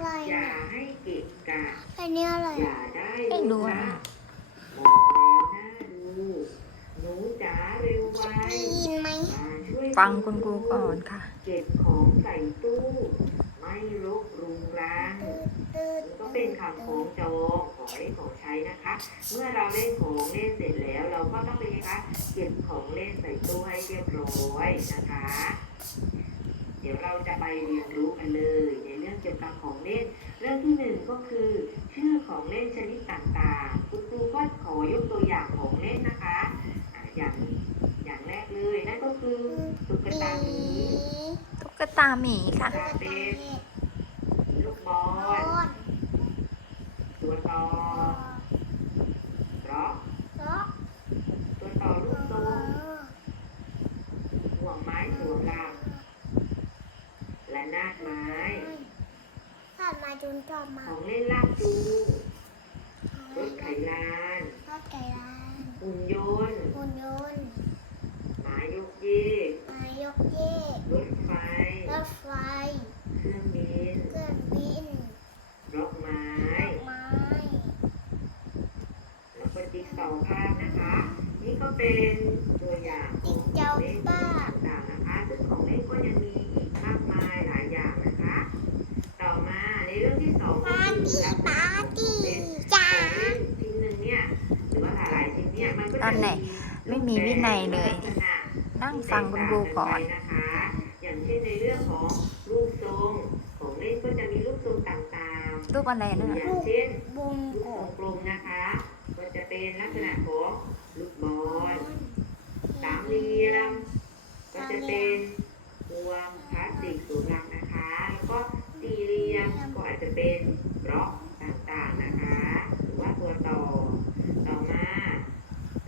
อะไรอย่าให้เกะกะอันนี้อะไรอย่าได้ดูนะมองแล้วนะดูหนูจ๋าเร็วไวกินไหมฟังคุณครูก่อนค่ะ เก็บของใส่ตู้ ไม่รกรุงรังก็เป็นคำของโจขอเล่นของใช้นะคะ เมื่อเราเล่นของเล่นเสร็จแล้ว เราก็ต้องเลยคะเก็บของเล่นใส่ตู้ให้เรียบร้อยนะคะ เดี๋ยวเราจะไปเรียนรู้กันเลยใน รื่องเกี่ยวกับของเล่น เรื่องที่หนึ่งก็คือ ชื่อของเล่นชนิดต่างๆ คุณครูก็ขอยกตัวอย่างของเล่นนะคะอะอย่างอย่างแรกเลยนั่นก็คือตุ๊กตาหมีตุ๊กตาหมีค่ะ ตาเป็นลูกบอลตัวต่อร็อกตัวต่อลูกโซ่ห่วงไม้สวมรางและนาดไม้ ถ้ามา จุนจอมมาของเล่นลากจูงรถไถลานทอดไก่ร้านหุ่นยนต์หุ่นยนต์หมายกเยกมายกเยกรถไฟรถไฟ เครื่องบินเครื่องบินรถไม้ดอกไม้แล้วก็จิ๊กซอว์ภาพนะคะ นี่ก็เป็นตัวอย่างขติ๊อกงเจ้าเล่นป้าต่างๆนะคะซึ่งของเล่นก็ยังมีอีกมากม ม่มีวินัยเลยลักษณะนั่งฟังคุณครูก่อนที่แตต่างกันไปนะคะอย่างเช่นในเรื่องของรูปทรงของเล่นก็จะมีรูปทรงต่างรูปอะไรๆนั่นอน่ะย่างเช่นบุงลูกโกทรงกลมนะคะ ก็จะเป็นลักษณะของลูกบอลสามเหลี่ยม ก็จะเป็นพวงพลาสติกสูงรังนะคะ แล้วก็สี่เหลี่ยมก็อาจจะเป็นบล็อกต่างๆนะคะ หรือว่าตัวต่อ ต่อมา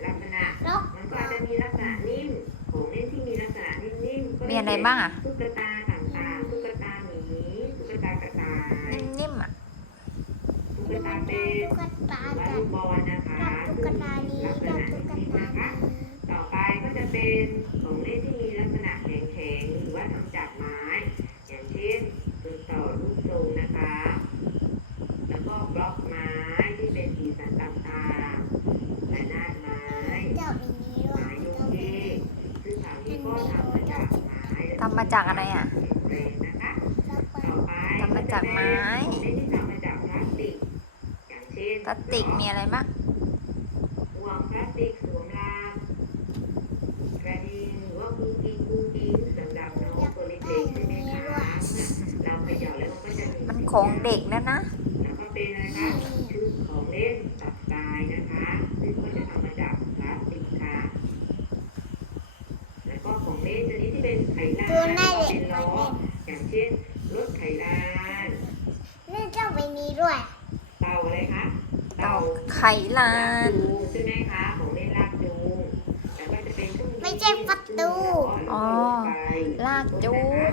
ลักษณะ ลก มันก็อาจจะมีลักษณะนิ่มของเล่นที่มีลักษณะนิ่มๆก็ มี อะไรบ้างอะตุ๊กตาต่างๆตุ๊กตาหมีตุ๊กตากระต่ายนิ่มๆอะตุ๊กตาเป็นตุ๊กตาลูกบอลนะคะตุ๊กตานี้กับตุ๊กตานะคะต่อไปก็จะเป็นของเล่นที่มีลักษณะแข็งๆหรือว่าทำจากไม้ อย่างเช่นตัวต่อลูกทรงนะคะ แล้วก็บล็อกไม้ที่เป็นสีสันต่างๆและนาดไม้ไม้ยยกเจ้าเยกซึ่งเหล่านี้ก็ทำมาจาก ทำมาจากอะไรอะทำมาจากไม้พลาสติกพลาสติกมีอะไรบ้างห่วงพลาสติกสวมรางกระดิ่งหรือว่ากุ้งกิ้งกุ้งกิ้งสำหรับน้องตัวเล็กๆใช่ไหมคะเราเขย่าแล้วมันก็จะมันของเด็กนะนะแล้วก็เป็นอะไรคะชุดของเล่นตัดทรายนะคะซึ่งก็จะทำมาจากค่ะ แล้วก็ของเล่นชนิดที่เป็นไขลานเป็นล้ออย่างเช่นรถไขลานนี่เจ้าอันนี้ด้วย เต่าอะไรคะเต่าไข่ลานใช่ไหมคะของเล่นลากจูงแต่ก็จะเป็นเครื่องไม่ใช่ประตูอ๋อลากจูง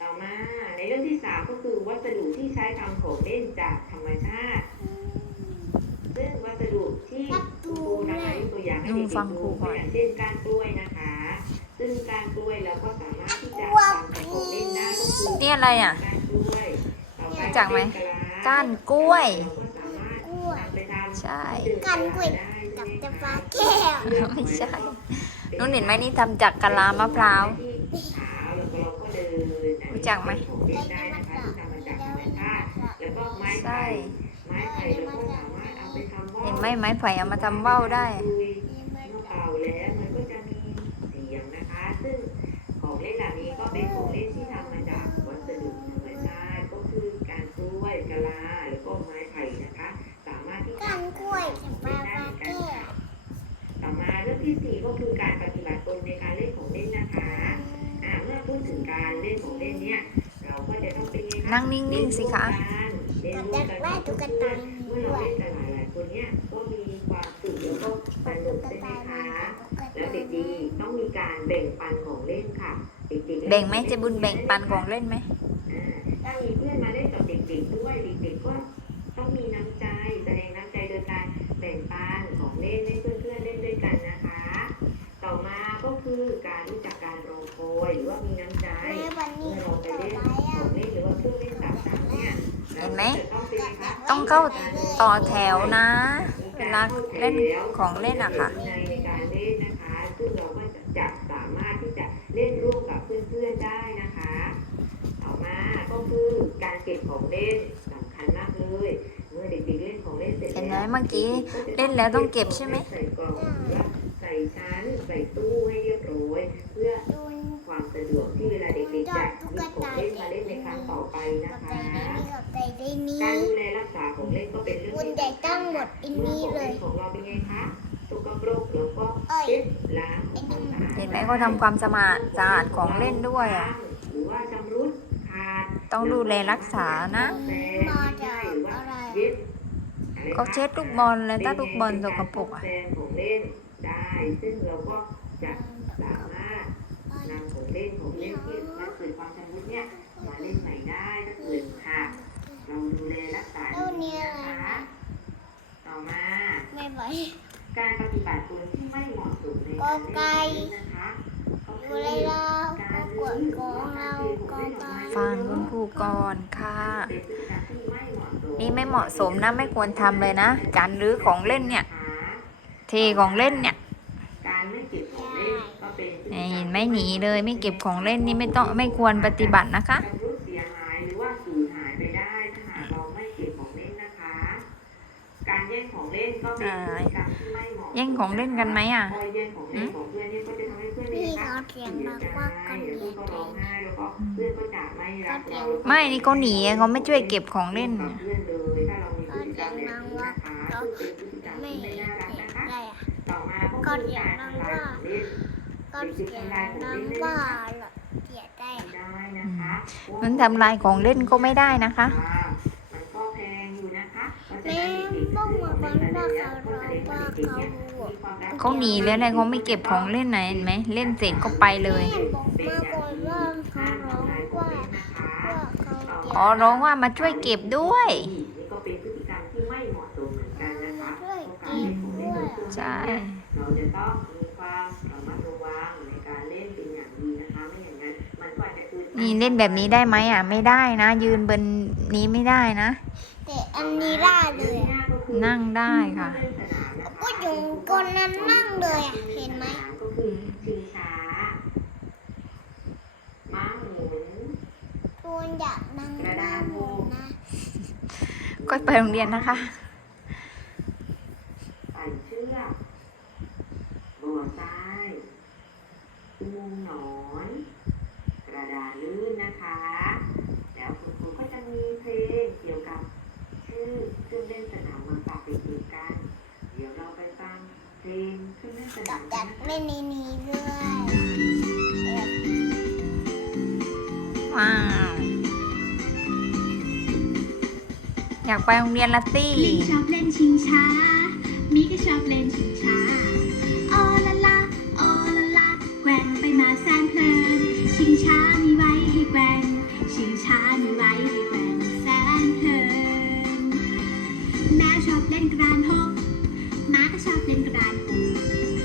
ต่อมาในเรื่องที่สามก็คือวัสดุที่ใช้ทำของเล่นจากธรรมชาติซึ่งวัสดุที่ครูนำมายกตัวอย่างให้เด็กดูอย่างเช่นการกล้วยนะ กล้วยเราก็สามารถที่จะทำเป็นของเล่นได้ก็คือนี่อะไรอะ การกล้วยต่อไปรู้จักไหม เป็นลก้านกล้วย เราก็สามารถกล้วยนำไปทำใช่ กันกล้วยได้กับใช่จะไหมปลาคะแก้วไม่ใช่ นุ่นเห็นไหมนี่ทำจากกะลามะพร้าวรู้จักไหมได้นะคะที่ทำมาจากธรรมชาติแล้วก็ไม้ใช่ไผ่ไม้ไผ่เราก็สามารถเอาไปทำว่าวเห็นไหมไม้ไผ่เอามาทำว่าวได้คุ นไงคะนั่งนิ่งๆสิคะเล่นร่วมกันกับเพื่อนๆเมื่อเราเล่นกันหลายๆคนเนี่ยก็มีความสุขแล้วก็สนุกใช่ไหมคะแล้วเด็กดีต้องมีการแบ่งปันของเล่นค่ะเด็กๆแบ่งไหมเจะบุญแบ่งปันของเล่นไหมอ่าถ้ามีเพื่อนมาเล่นกับเด็กๆด้วยเด็กๆก็ต้องมีน้ำใจแสดงน้ำใจโดยการแบ่งปันของเล่นให้เพื่อนๆเล่นด้วยกันนะคะ ต่อมาก็คือการรู้จักการรอคอยหรือว่ามีน้ำใจแม่วันนี้เมื่อเราไปต่อเล่น ไหมราก็จะต้องเป็นไงคะต้องเข้าต่อแถวนะ เวลาเล่นของเล่นอะค่ะในการเล่นนะคะซึ่งเราก็จะสามารถที่ที่จะเล่นร่วมกับเพื่อนๆได้นะคะต่อมาก็คือการเก็บของเล่นสำคัญมากเลยเมื่อเด็กๆเล่นของเล่นเสร็จเห็นไหมแล้วเมื่อกี้เล่นแล้วต้องเก็บใช่ไหมใส่กล่องหรือว่าใส่ชั้นใส่ตู้ให้เรียบร้อยเพื่อดูความสะดวกที่เวาของเล่นก็เป็นเรื่องคุณที่ใหญ่สำคัตั้ญงหมดอินนี้เลยของเราเป็นไงคะสกปรกแล้วก็เอ้ยเช็ดล้างทำความสะอาดเห็นไหมเขาทำความสะอาดสะอาดของเล่นด้วยอะหรือว่าชำรุดขาดต้องดูแลรักษานะมาจากอะไรเย็บเขาเช็ดลูกบอลเลยถ้าลูกบอลสกปรกอะแซมของเล่นได้ซึ่งเราก็จะสามารถนำของเล่นของเล่นที่มันเกิดความชำรุดเนี่ยมาเล่นใหม่ได้ถ้าเกิดค่ะเราดูแลรักษาแล้วเนี่ดี ย ๆ อะไร นะคะ นะ ต่อมา ไม่ไหวการปฏิบัติตัวที่ไม่เหมาะสมในกอการไก่เล่นนะคะก็อคืยู่อเลยเรากาก็รกวดของเรากอไก่ฟังคุณครูก่อนค่ะเป็นพฤติกรรมที่ไม่เหมาะสมนี่ไม่เหมาะสมนะไม่ควรทำเลยนะ การรื้อของเล่นเนี่ยเทของเล่นเนี่ยการไม่เก็บของเล่นก็เป็นพฤติกรรเห็นไหม่หนีเลยไม่เก็บของเล่นนี่ไม่ต้องไม่ควรปฏิบัตินะคะ เล่นก็เป็นพฤติกรรมที่ไม่เหมาะสมแย่งของเล่นกันไหมอะพอแย่งของเล่นของเพื่อนนี่ก็จะทำให้เพื่อนพี่นี่นะเขาคะเสียงดังมากกันเดี๋ยวเดีเพื่ยอนวก็ร้องไห้แล้วก็เพื่อนก็จะไม่รักเราไม่นี่เขาหนีเขาไม่ช่วยเก็บของเล่นกับเพื่อนเลยถ้าเรามีพฤติกรรมแบบนี้นะคะซึ่งเป็นพฤติกรรมไม่ที่ไม่เห็น่านรักนะคะอะไรอะต่อมาก็คือการทำลายของเล่นก็เสียงดังว่าเสียใจได้นะคะมันทำลายของเล่นก็ไม่ได้นะคะ เด็กเขาๆเนี่ยรู้มีความรักเขาหนีแล้วเลยเขาไม่เก็บของเล่นไหนเห็นไหมเล่นเสร็จก็ไปเลยแม่บอกมาก่อนว่าเขาร้องว่าว่าเขาอ๋อร้องว่ามาช่วยเก็บด้วยนี่ก็เป็นพฤติกรรมที่ไม่เหมาะสมเหมือนกันนะคะเพราะการเล่นของเล่นโดยเครื่องใช่เล่นเนี่ยเราจะต้องมีความระมัดระวังในการเล่นเป็นอย่างดีนะคะไม่อย่างนั้นมันก็อาจจะเกิดนี่เล่นแบบนี้ได้ไหมอะ ไม่ได้นะ ยืนบนนี้ไม่ได้นะแต่อันนี้ได้เลยอะนั่งได้ค่ะ ก็อยู่คนนั้นนั่งเลยอะ เห็นไหมก็คือชิงช้าม้าหมุนตูนอยากนั่งหน้าหมุนนะ ก็ไปโรงเรียนนะคะ อยากไปโรงเรียนละตี้ลิงชอบเล่นชิงช้า มีก็ชอบเล่นชิงช้าโอละละโอละละแกว่งไปมาแสนเพลิน ชิงช้ามีไว้ให้แกว่งชิงช้ามีไว้ให้แกว่งแสนเพลินแมวชอบเล่นกระดานหกหมาก็ชอบเล่นกระดานหก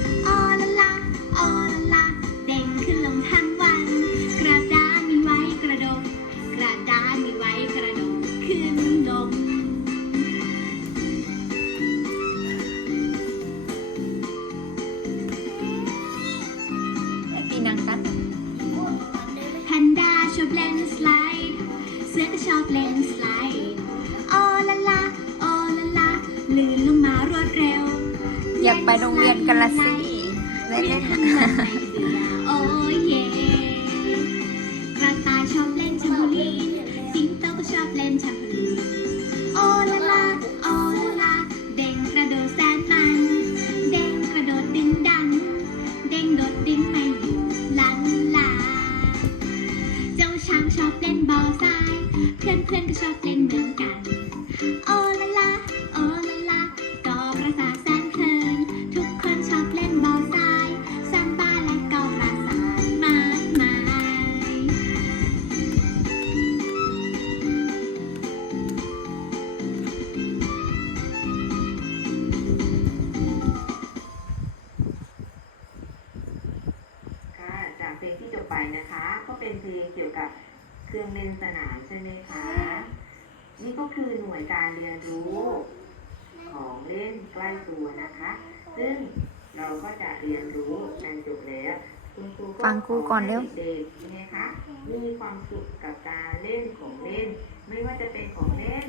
ชอบเล่นสไลด์โอละละโอละละลื่นลงมารวดเร็วอยากไปโรงเรียนกันละสิได้เล่เล่นนทั้งวัน ครื่องเล่นสนามใช่ไหมคะ นี่ก็คือหน่วยการเรียนรู้ของเล่นใกล้ตัวนะคะ ซึ่งเราก็จะเรียนรู้กันจบแล้วคุณครูฟังครูก่อนเร็วเด็กๆไงคะมีความสุขกับการเล่นของเล่น ไม่ว่าจะเป็นของเล่น